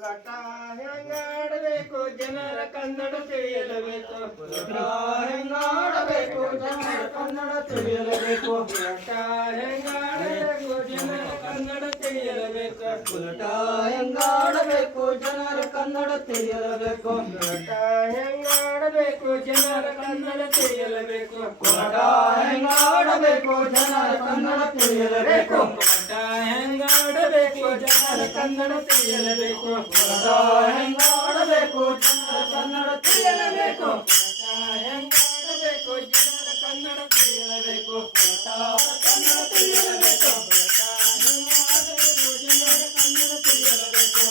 ಹೋರಾಟ ಹೆಂಗಾಡಬೇಕು ಜನರ ಕನ್ನಡ ತಿಳಿಯಲೇಬೇಕು. ಹೆಂಗಾಡಬೇಕು ಜನರ ಕನ್ನಡ ತಿಳಿಯಲೇಬೇಕು. ಹೋರಾಟ ಹೆಂಗಾಡಬೇಕು ಜನರ ಕನ್ನಡ ತಿಳಿಯಲೇಬೇಕು. ಹೋರಾಟ ಹೆಂಗಾಡಬೇಕು ಜನರ ಕನ್ನಡ ತಿಳಿಯಲೇಬೇಕು. ಹೋರಾಟ ಹೆಂಗಾಡಬೇಕು ಜನರ ಕನ್ನಡ ತಿಳಿಯಲೇಬೇಕು. ಹೋರಾಟ ಹೆಂಗಾಡಬೇಕು ಜನರ ಕನ್ನಡ ತಿಳಿಯಲೇಬೇಕು. ನೋಡಬೇಕು, ಜನರ ಕನ್ನಡ ತಿಳಿಯಲೇಬೇಕು ಹೆಂಗ್ ನೋಡಬೇಕು ಜನರ ಕನ್ನಡ ತಿಳಿಯಲೇಬೇಕು ಹೆಂಗ್ ನೋಡಬೇಕು ಜನರ ಕನ್ನಡ ತಿಳಿಯಲೇಬೇಕು ಕನ್ನಡ ತಿಳಿಯಲೇಬೇಕು ಜನರ ಕನ್ನಡ ತಿಳಿಯಲೇಬೇಕು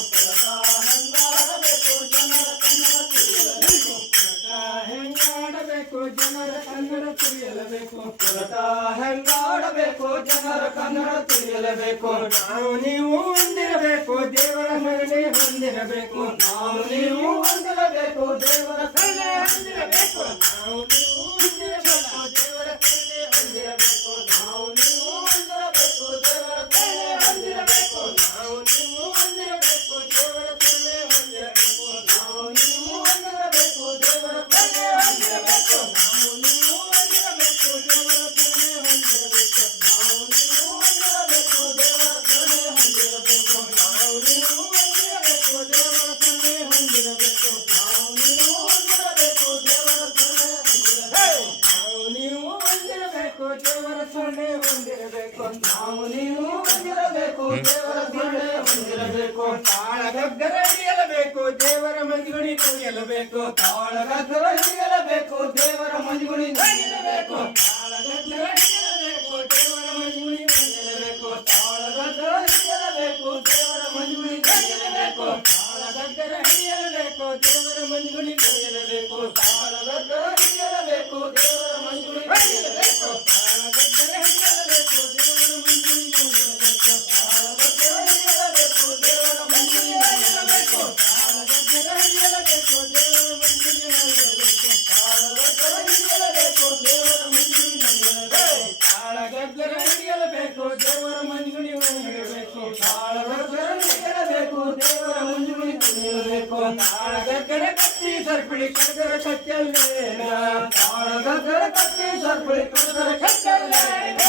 ಹೆಂಗಾಡಬೇಕು ಜನರ ಕನ್ನಡ ತಿಳಿಯಲೇಬೇಕು. ಹೋರಾಟ ಹೆಂಗಾಡಬೇಕು ಜನರ ಕನ್ನಡ ತಿಳಿಯಲೇಬೇಕು. ನಾವು ನೀವು ಹೊಂದಿರಬೇಕು ದೇವರ ಮಗನೇ ಹೊಂದಿರಬೇಕು. ನಾವು ನೀವು ಹೊಂದಿರಬೇಕು ದೇವರ ಕನ್ನಡ ಹೊಂದಿರಬೇಕು. ನಾವು ನೀವು ದೇವರ ಕರುಣೆ ಹೊಂದಿರಬೇಕು. ನಾವು ನೀವು ಹೊಂದಿರಬೇಕು. ದೇವರ ಕರುಣೆ ಹೊಂದಿರಬೇಕು. ತಾಳಗಗ್ಗರ ಹಿಡಿಯಲಬೇಕು. ದೇವರ ಮಂಜುಗುಣಿ ನುಡಿಯಲೇಬೇಕು ತಾಳಗಗ್ಗರ ಹಿಡಿಯಲಬೇಕು. ದೇವರ ಮಂಜುಗುಣಿ ನಡೆಯಲೇಬೇಕು ತಾಳಗಗ್ಗರ ಹಿಡಿಯಲಬೇಕು. ದೇವರ ಮಂಜುಗುಣಿ ನುಡಿಯಲೇಬೇಕು ತಾಳಗಗ್ಗರ ಹಿಡಿಯಲಬೇಕು. ದೇವರ ಮಂಜುಗುಣಿ ನಡೆಯಲೇಬೇಕು ತಾಳಗಗ್ಗರ ಹಿಡಿಯಲಬೇಕು. ದೇವರ ಮಂಜುಗುಣಿ ನುಡಿಯಲೇಬೇಕು ತಾಳಗಗ್ಗರ ಹಿಡಿಯಲಬೇಕು. ದೇವರ ಮಂಜುಗುಣಿ ಕಾಳ ಗದ್ದಲ ಗೆಲ್ಲಬೇಕು ದೇವರ ಮಂಜುಣಿ ಗೆಲ್ಲಬೇಕು ಕಾಳ ಗದ್ದಲ ಗೆಲ್ಲಬೇಕು ದೇವರ ಮಂಜುಣಿ ಗೆಲ್ಲಬೇಕು ಕಾಳ ಗದ್ದಲ ಕತ್ತಿ ಸರ್ಪಿಳಿ ಕಡಗರ ಕಚ್ಚಲ್ಲೇನ ಕಾಳ ಗದ್ದಲ ಕತ್ತಿ ಸರ್ಪಿಳಿ ಕಡಗರ ಕಚ್ಚಲ್ಲೇನ